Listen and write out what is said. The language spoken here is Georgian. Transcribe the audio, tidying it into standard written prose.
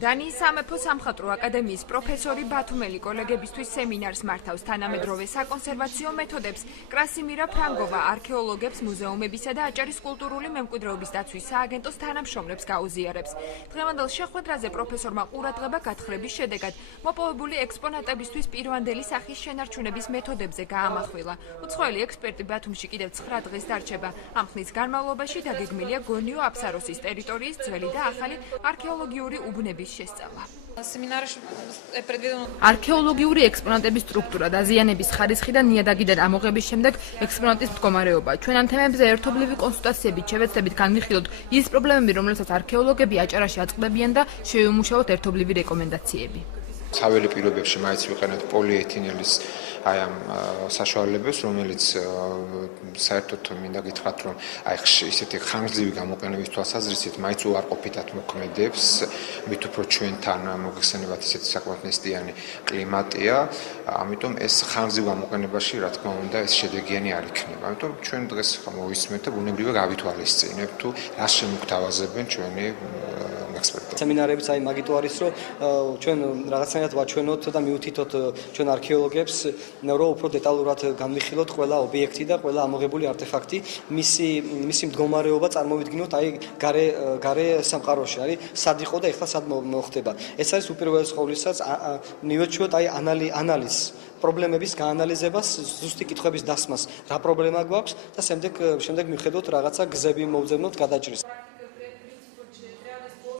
დანიის სამეფო სამხატვრო აკადემიის პროფესორი ბათუმელი კოლეგებისთვის სემინარს მართავს თანამედროვე საკონსერვაციო მეთოდებს. კრასიმირა ფრანგოვა არქეოლოგებს, მუზეუმებისა და აჭარის კულტურული მემკვიდრეობის დაცვის სააგენტოს თანამშრომლებს გაუზიარებს. დღევანდელ შეხვედრაზე პროფესორმა ყურადღება გათხრების შედეგად მოპოვებული ექსპონატებისთვის პირვანდელი სახის შენარჩუნების მეთოდებზე გაამახვილა. უცხოელი ექსპერტი ბათუმში კიდევ 9 დღეს დარჩება. ამ ხნის განმავლობაში დაგეგმილია გონიო აფსაროსის ტერიტორიის ძველი და ახალი არქეოლოგიური უბნების შესწავლა. არქეოლოგიური ექსპონატების სტრუქტურა, დაზიანების ხარისხი და ნიადაგიდან ამოღების შემდეგ ექსპონატის მდგომარეობა. ჩვენ ამ თემებზე ერთობლივი კონსულტაციებით შევეცდებით განვიხილოთ ის პრობლემები, რომელსაც არქეოლოგები აჭარაში აწყდებიან და შევიმუშაოთ ერთობლივი რეკომენდაციები. Ცაველი პირობებში მაინც ვიყენებთ პოლიეთინელის ამ საშუალებებს, რომელიც საერთოდ მინდა გითხრათ, რომ ისეთი ხანგრძლივი გამოყენების თვალსაზრისით მაინც უარყოფითად მოქმედებს, მით უფრო ჩვენთან მოგხსენებათ ისეთი საკმაოდ ნესტიანი კლიმატია, ამიტომ ეს ხანგრძლივ გამოყენებაში, რა თქმა უნდა, ეს შედეგიანი არ იქნება. ამიტომ ჩვენ დღეს მოვისმენთ და ბუნებრივად გავითვალისწინებთ თუ რა შემოგთავაზებენ ჩვენი ექსპერტები. სემინარებიც მაგითო არის, რომ ჩვენ რაღაცნაირად ვაჩვენოთ და მიუთითოთ ჩვენ არქეოლოგებს, რომ უფრო დეტალურად განვიხილოთ ყველა ობიექტი და ყველა ამოღებული არტეფაქტი, მისი მდგომარეობა წარმოვიდგინოთ გარე სამყაროში, არის სად იყო და ეხლა სად მოხდება. ეს არის უპირველეს ყოვლისა მივეჩვევთ ანალიზს, პრობლემების გაანალიზებას, ზუსტი კითხვების დასმას, რა პრობლემა გვაქვს და შემდეგ მივხედოთ რაღაცა გზები მოვძებნოთ გადაჭრის.